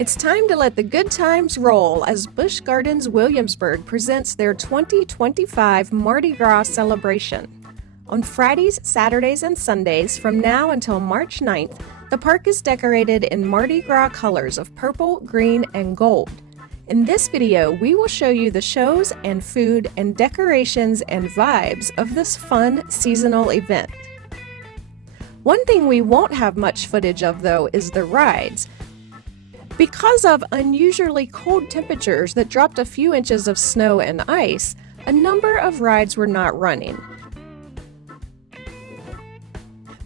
It's time to let the good times roll as Busch Gardens Williamsburg presents their 2025 Mardi Gras celebration. On Fridays, Saturdays, and Sundays from now until March 9th, the park is decorated in Mardi Gras colors of purple, green, and gold. In this video, we will show you the shows and food and decorations and vibes of this fun seasonal event. One thing we won't have much footage of, though, is the rides. Because of unusually cold temperatures that dropped a few inches of snow and ice, a number of rides were not running.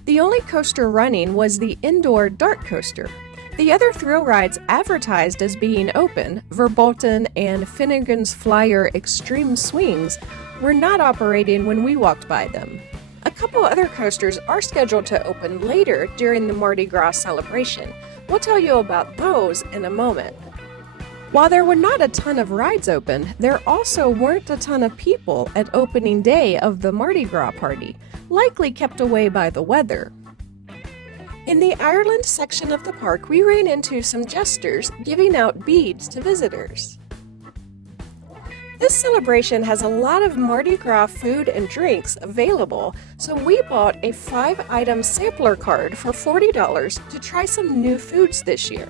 The only coaster running was the indoor dart coaster. The other thrill rides advertised as being open, Verboten and Finnegan's Flyer Extreme Swings, were not operating when we walked by them. A couple other coasters are scheduled to open later during the Mardi Gras celebration. We'll tell you about those in a moment. While there were not a ton of rides open, there also weren't a ton of people at opening day of the Mardi Gras party, likely kept away by the weather. In the Ireland section of the park, we ran into some jesters giving out beads to visitors. This celebration has a lot of Mardi Gras food and drinks available, so we bought a 5-item sampler card for $40 to try some new foods this year.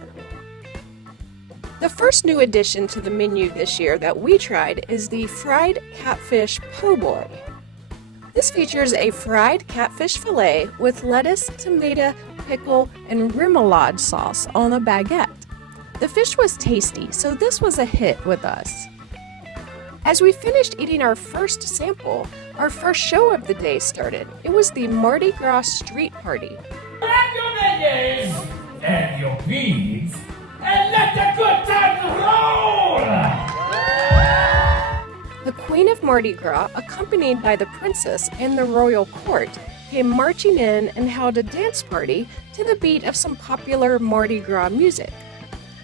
The first new addition to the menu this year that we tried is the fried catfish po' boy. This features a fried catfish fillet with lettuce, tomato, pickle, and remoulade sauce on a baguette. The fish was tasty, so this was a hit with us. As we finished eating our first sample, our first show of the day started. It was the Mardi Gras street party. Grab your menus and your beads and let the good times roll! The Queen of Mardi Gras, accompanied by the princess and the royal court, came marching in and held a dance party to the beat of some popular Mardi Gras music.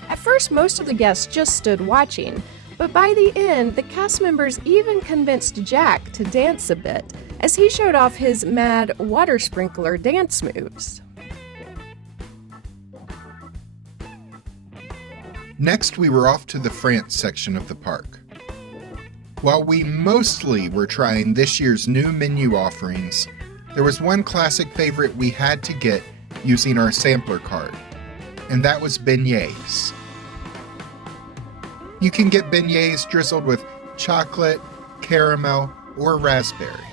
At first, most of the guests just stood watching, but by the end, the cast members even convinced Jack to dance a bit as he showed off his mad water sprinkler dance moves. Next, we were off to the France section of the park. While we mostly were trying this year's new menu offerings, there was one classic favorite we had to get using our sampler card, and that was beignets. You can get beignets drizzled with chocolate, caramel, or raspberry.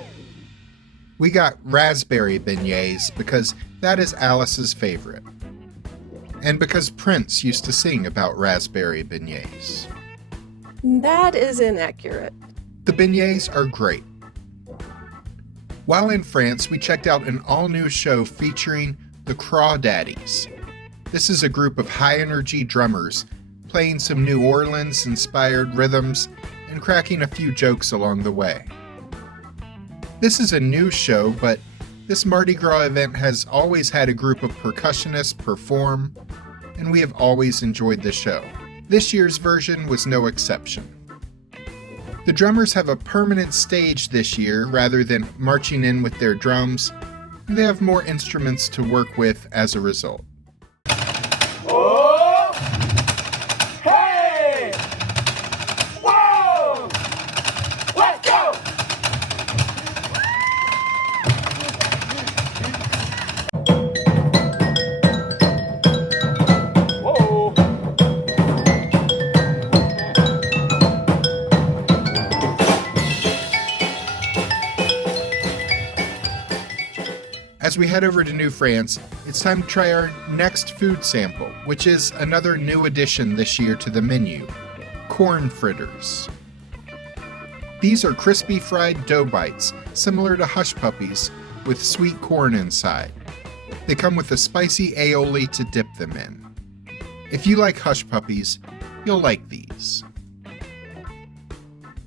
We got raspberry beignets because that is Alice's favorite, and because Prince used to sing about raspberry beignets. That is inaccurate. The beignets are great. While in France, we checked out an all-new show featuring the Crawdaddies. This is a group of high-energy drummers playing some New Orleans-inspired rhythms and cracking a few jokes along the way. This is a new show, but this Mardi Gras event has always had a group of percussionists perform, and we have always enjoyed the show. This year's version was no exception. The drummers have a permanent stage this year rather than marching in with their drums, and they have more instruments to work with as a result. Oh! Hey! Whoa! Let's go! Whoa! As we head over to New France, it's time to try our next food sample, which is another new addition this year to the menu: corn fritters. These are crispy fried dough bites, similar to hush puppies, with sweet corn inside. They come with a spicy aioli to dip them in. If you like hush puppies, you'll like these.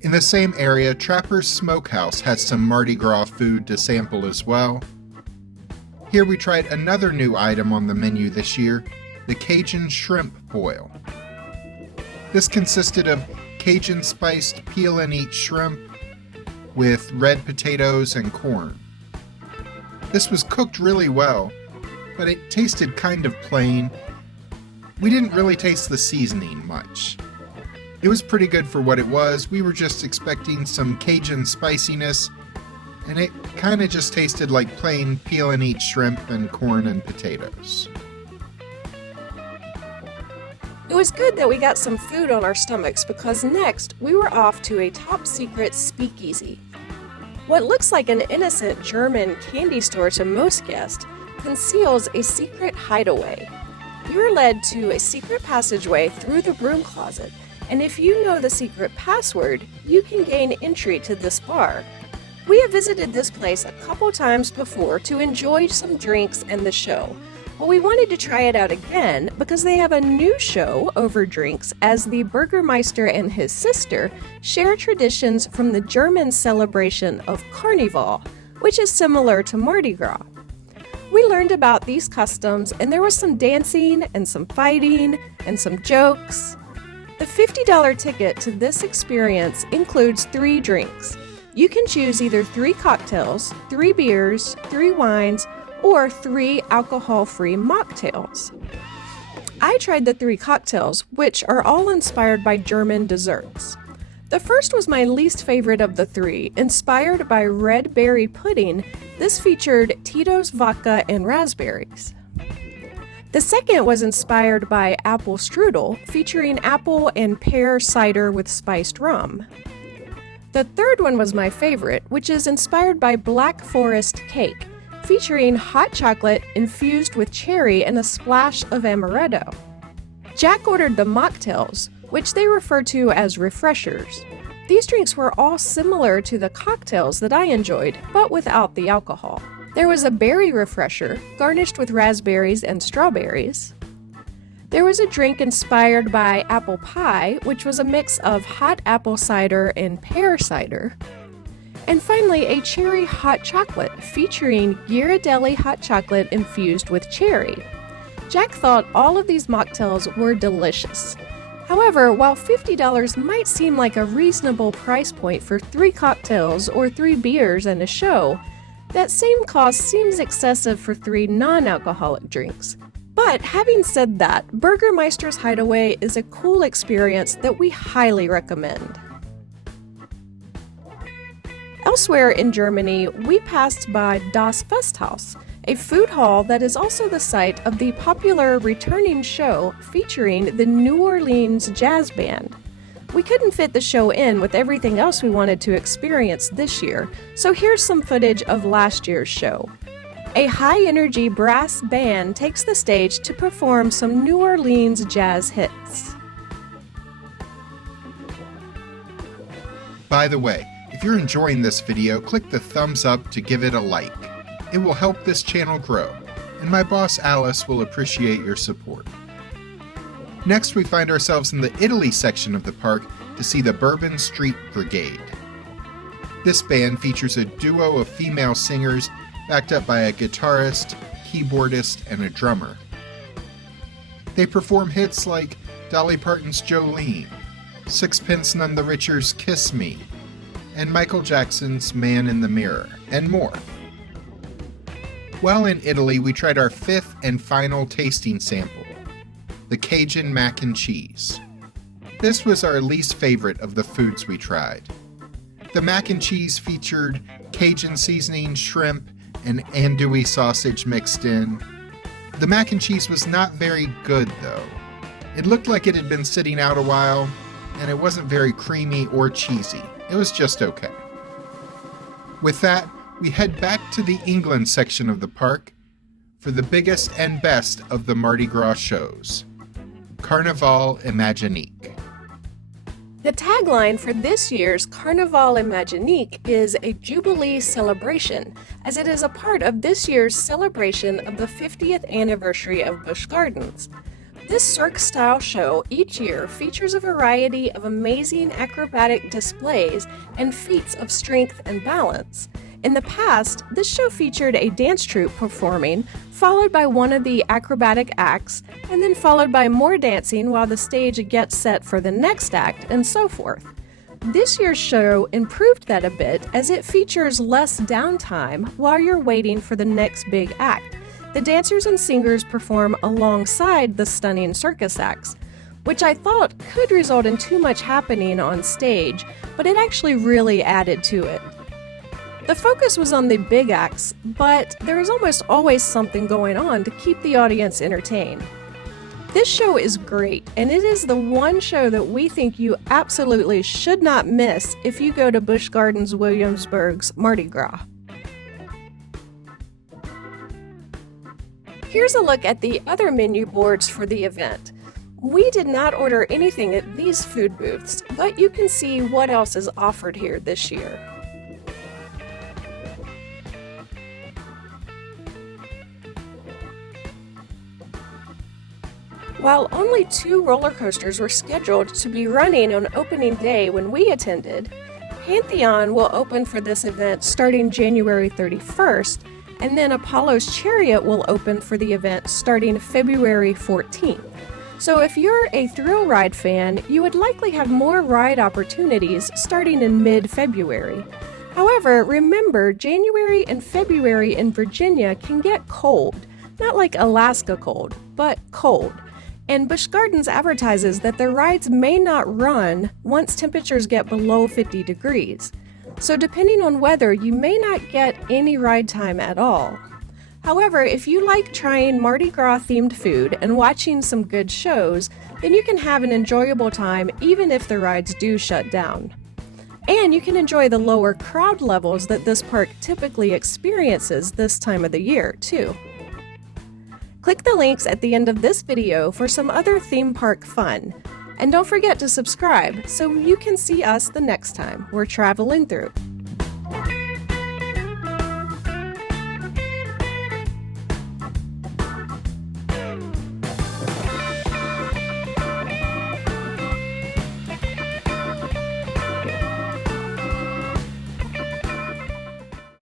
In the same area, Trapper's Smokehouse has some Mardi Gras food to sample as well. Here we tried another new item on the menu this year, the Cajun Shrimp Boil. This consisted of Cajun spiced peel and eat shrimp with red potatoes and corn. This was cooked really well, but it tasted kind of plain We didn't really taste the seasoning much. It was pretty good for what it was. We were just expecting some Cajun spiciness, and it kind of just tasted like plain peel and eat shrimp and corn and potatoes. It was good that we got some food on our stomachs because next we were off to a top secret speakeasy. What looks like an innocent German candy store to most guests conceals a secret hideaway. You're led to a secret passageway through the broom closet, and if you know the secret password, you can gain entry to this bar. We have visited this place a couple times before to enjoy some drinks and the show. Well, we wanted to try it out again because they have a new show over drinks as the Burgermeister and his sister share traditions from the German celebration of Carnival, which is similar to Mardi Gras. We learned about these customs and there was some dancing and some fighting and some jokes. The $50 ticket to this experience includes 3 drinks. You can choose either 3 cocktails, 3 beers, 3 wines, or 3 alcohol-free mocktails. I tried the 3 cocktails, which are all inspired by German desserts. The first was my least favorite of the 3, inspired by red berry pudding. This featured Tito's vodka and raspberries. The second was inspired by apple strudel, featuring apple and pear cider with spiced rum. The third one was my favorite, which is inspired by Black Forest cake, featuring hot chocolate infused with cherry and a splash of amaretto. Jack ordered the mocktails, which they refer to as refreshers. These drinks were all similar to the cocktails that I enjoyed, but without the alcohol. There was a berry refresher, garnished with raspberries and strawberries. There was a drink inspired by apple pie, which was a mix of hot apple cider and pear cider. And finally, a cherry hot chocolate featuring Ghirardelli hot chocolate infused with cherry. Jack thought all of these mocktails were delicious. However, while $50 might seem like a reasonable price point for 3 cocktails or 3 beers and a show, that same cost seems excessive for 3 non-alcoholic drinks. But having said that, Burgermeister's Hideaway is a cool experience that we highly recommend. Elsewhere in Germany, we passed by Das Festhaus, a food hall that is also the site of the popular returning show featuring the New Orleans Jazz Band. We couldn't fit the show in with everything else we wanted to experience this year, so here's some footage of last year's show. A high-energy brass band takes the stage to perform some New Orleans jazz hits. By the way, if you're enjoying this video, click the thumbs up to give it a like. It will help this channel grow, and my boss Alice will appreciate your support. Next, we find ourselves in the Italy section of the park to see the Bourbon Street Brigade. This band features a duo of female singers backed up by a guitarist, keyboardist, and a drummer. They perform hits like Dolly Parton's Jolene, Sixpence None the Richer's Kiss Me, and Michael Jackson's Man in the Mirror, and more. While in Italy, we tried our 5th and final tasting sample, the Cajun mac and cheese. This was our least favorite of the foods we tried. The mac and cheese featured Cajun seasoning, shrimp, and andouille sausage mixed in. The mac and cheese was not very good though. It looked like it had been sitting out a while, and it wasn't very creamy or cheesy. It was just okay. With that, we head back to the England section of the park for the biggest and best of the Mardi Gras shows, Carnaval Imaginique. The tagline for this year's Carnaval Imaginique is a Jubilee celebration, as it is a part of this year's celebration of the 50th anniversary of Busch Gardens. This cirque-style show each year features a variety of amazing acrobatic displays and feats of strength and balance. In the past, this show featured a dance troupe performing, followed by one of the acrobatic acts, and then followed by more dancing while the stage gets set for the next act, and so forth. This year's show improved that a bit as it features less downtime while you're waiting for the next big act. The dancers and singers perform alongside the stunning circus acts, which I thought could result in too much happening on stage, but it actually really added to it. The focus was on the big acts, but there is almost always something going on to keep the audience entertained. This show is great, and it is the one show that we think you absolutely should not miss if you go to Busch Gardens Williamsburg's Mardi Gras. Here's a look at the other menu boards for the event. We did not order anything at these food booths, but you can see what else is offered here this year. While only 2 roller coasters were scheduled to be running on opening day when we attended, Pantheon will open for this event starting January 31st, and then Apollo's Chariot will open for the event starting February 14th. So if you're a thrill ride fan, you would likely have more ride opportunities starting in mid-February. However, remember, January and February in Virginia can get cold. Not like Alaska cold, but cold. And Busch Gardens advertises that their rides may not run once temperatures get below 50 degrees. So depending on weather, you may not get any ride time at all. However, if you like trying Mardi Gras themed food and watching some good shows, then you can have an enjoyable time even if the rides do shut down. And you can enjoy the lower crowd levels that this park typically experiences this time of the year, too. Click the links at the end of this video for some other theme park fun. And don't forget to subscribe so you can see us the next time we're traveling through.